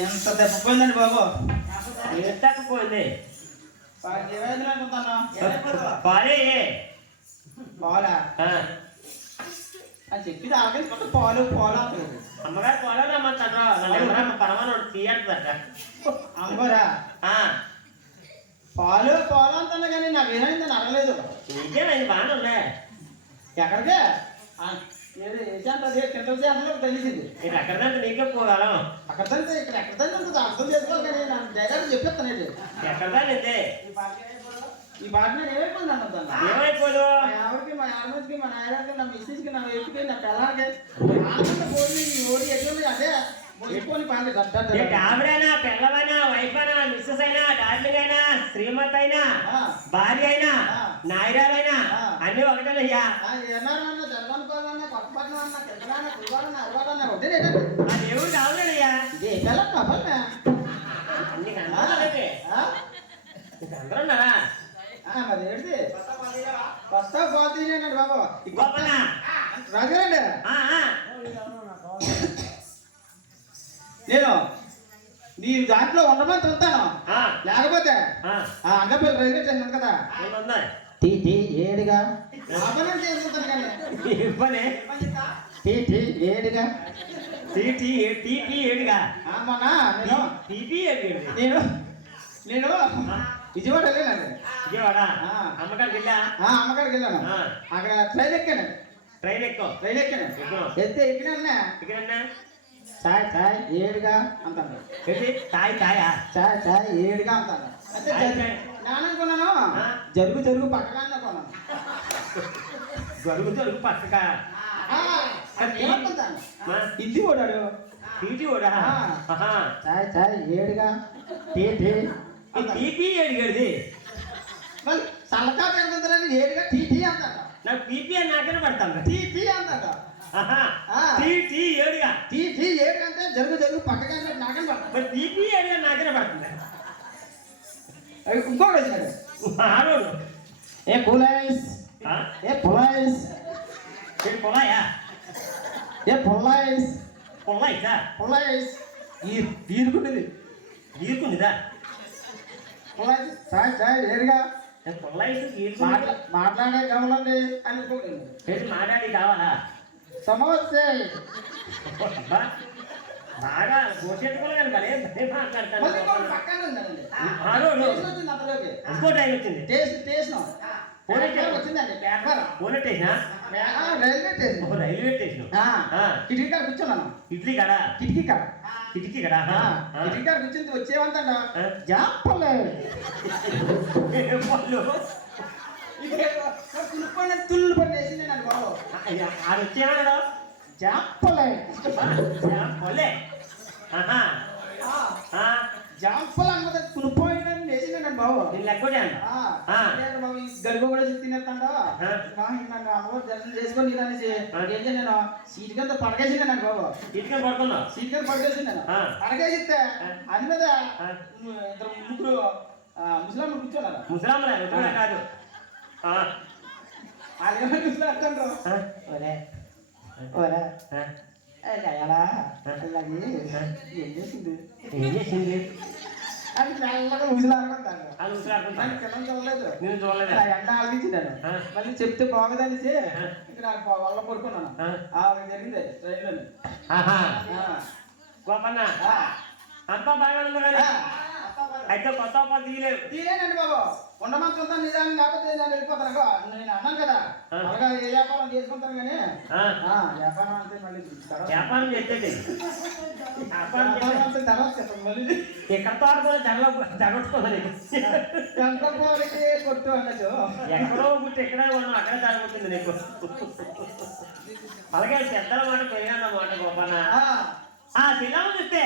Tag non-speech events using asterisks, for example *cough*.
ఎంత దెబ్బపోయిందండి బాబు? ఎత్తకపోయింది పాలే? పాలా అని చెప్పి ఆలకించుకుంటే పాలు పాలు. అంటారు అమ్మగారు పోలేదు రమ్మంటారు? ఎవరన్నా పరమాను తీయట్దట అమ్మరా. పాలు పాలు అంటున్నా కానీ నాకు ఏమైందని అడగలేదు. నీకేమైంది బాగానే ఉన్నాయి. ఎక్కడికే? కింద సెంటర్లో తెలిసింది నీకు అక్కడ నీకే పోగలం అక్కడ తెలిసి ఇక్కడ ఎక్కడ తెలిసి అర్థం చేసుకోవాలి కానీ నాకు డైరెక్ట్ చెప్పేస్తానండి ఎక్కడ దానింది ఈ నేను ఏమైపోయింది ఏమైపోదు? మా ఆవిడకి మా నాయనకి నా మిస్సెస్కి నా వైఫ్కి నా పిల్లలకి ఆనంద పోయి ఓడి ఎట్లుంది ఏంటి ఆవిడైనా పిల్లవైనా వైఫ్ అయినా మిస్సెస్ అయినా డార్లింగ్ అయినా శ్రీమతి అయినా భార్య అయినా. నాయరాలైనా. అన్ని ఒకటేనయ్యా. ఎన్నారన్నా దేవుడు అందరూ ఉన్నారా మరి ఏంటి బాబు రాజురండి. నేను నీ దాంట్లో ఉండమని చూస్తాను ఆ, లేకపోతే అంగపల్లి రైల్వే స్టేషన్ ఉంది కదా. ఏడుగా? ఇవ్వనే. టీ టీ ఏడుగా? టీటీ టీటీ ఏడుగా? మొన్న నేను టీటీ ఏడు నేను నేను విజయవాడ వెళ్ళానండి విజయవాడ? ఆ. అమ్మగారికి వెళ్ళా? ఆ, అమ్మగారికి వెళ్ళాను. అక్కడ ట్రైన్ ఎక్కాను. ట్రైన్ ఎక్కువ ట్రైన్ ఎక్కాను. ఎత్తే ఎక్కినా ఇక్కడ చాయ్ చాయ్ ఏడుగా అంటాను. ఏంటి? తాయి తాయా చాయ్ చాయ్ ఏడుగా అంటాను. అంటే చాయ్, జరుగు- చాయ్. నాననుకున్నాను ఆ. జరుగు జరుగు అనుకున్నాను జరుగు జరుగు మా హిందీ ఓడాడు టీటీ. ఆహా. చాయ్ చాయ్ ఏడుగా? Tea tea. ఈ టీటీ ఏడుగడిది? మళ్ళీ చల్లకా పెరుగుతుందని ఏడుగా టీ టీ అంటాడు. నాకు పీపీ అని నాకనే పడతాను టీ టీ అంటాడు. టీటీ ఏడుగా? టీ టీ ఏడు అంటే జరుగు జరుగు పక్కగా నాకని పడతాడు మరి పీపీ ఏడుగా నాకనే పడుతుంది. ఇంకోటి వచ్చినాడు ఆడోడు ఏ పులైస్ ఆ? ఏ పులైస్ ఏంటి పొలాయా ఏ పులైస్ పొలా ఇదా పులైస్ ఈ తీరుకున్నది గీరుకుందిదా పులైస్ చాయ్ చాయ్ ఏడుగా పొలా ఇది మాట్లా గీరుకుంది మాట్లాడే గమనండి అనుకోండి ఏంటి మాట్లాడి కావాలా సమస్య బాగా భలే భలే మాట్లాడతాను టేస్ట్ వచ్చింది అందులోకి ఇంకో టైం వచ్చింది? పోనీ స్టేషనా రైల్వే స్టేషన్. Railway station. కిటికీ కాడ కూర్చున్నాను ఇడ్లీ కిటికీ కాడ? కిటికీ ఆ, కిటికీ కాడ? కూర్చుంది వచ్చేవంతండ ఆ. జాపలే. వాళ్ళు తుల్లు వేసింది నన్ను బాబు. ఆడు వచ్చేవాడు జాపలే. జాంపల్. నేను ఈ గడుగు కూడా తినేస్తాండ ఆ. నన్ను అమ్మవారు దర్శనం చేసుకొని ఏం చేశాను సీట్ కింద పడకేసింది బాబు. పడుతున్నావు సీట్ కింద పడకేసింది నేను. ఆ. పడకేసిస్తే. అది మీద ఇద్దరు ముగ్గురు ముసలాం కూర్చోన్నారు. ముసలా కాదు. చూస్తున్నారు ఆ, ఒరే ఒరే. అలాగే ఏం చేసింది? అది మెల్లగా ముసలాడుకుంటాను కింద నేను చూడలేదా. ఎండ ఆలోచించాను ఆ. మళ్ళీ చెప్తే బాగదనేసి ఆ. ఇక్కడ వల్ల పడుకున్నాను. జరిగింది. ట్రైన్లో ఆహా. గోపన్న. అంతా బాగా ఉంది కానీ అయితే కొత్త పని తీయలేవు తీరేనండి బాబు. ఉండమని చూద్దాం నిజాన్ని లేకపోతే నేను వెళ్ళిపోతాను నేను అన్నాను కదా. అలాగా ఏ వ్యాపారం చేసుకుంటాను కానీ. వ్యాపారం అంటే మళ్ళీ. వ్యాపారం చేసేది. *laughs* వ్యాపారం తర్వాత చెప్పండి మళ్ళీ. ఎక్కడ కొట్టు ఎక్కడో అక్కడే జరుగుతుంది నీకు. అలాగే పెద్దల మాట పెరిగిన మాట గొప్పన ఆ. శిలాము చూస్తే?